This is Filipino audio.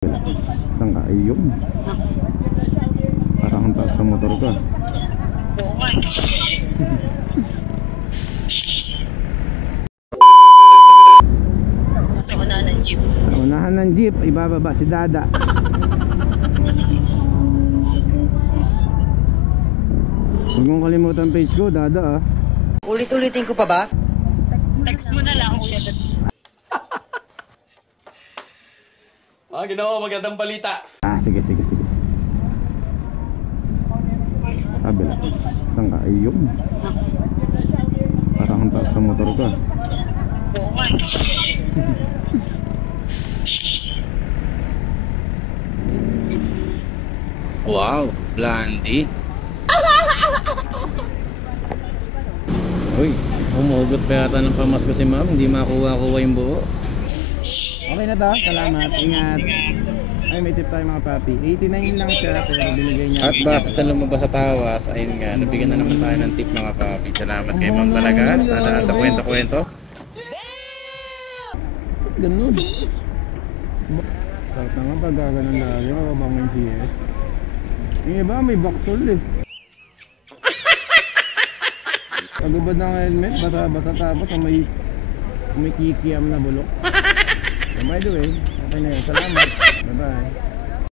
Saan ka? Ayun. Parang ang taas sa motor ka. Sa unahan ng jeep. Sa unahan ng jeep, ibababa si Dada. Huwag mong kalimutan page ko, Dada ah. Ulit-ulitin ko pa ba? Text mo na lang, kuya. Ginawa magandang balita. Sige. Kabila. Saan ka? Ayun. Parang ang taas sa motor ka. Wow, Blondie. Uy, umugot pa yata ng pamasko si ma'am. Hindi makuha-kuha yung buo. Okay na to, salamat, ingat. Ay, may tip tayo mga papi. 89 lang siya, pero binigay niya. At basta sa lumabas sa tawas, ayun nga, nabigyan na naman tayo ng tip mga papi. Salamat kay ma'am talaga. At sa kwento-kwento. Ganun. Sarap naman pag gaganon lagi, mababang yung CS. Yung iba may baktol eh. Pagubad ng helmet, basa-basa tapos may kikiam na bulok. So, by the way, okay na yun. Salamat. Bye-bye.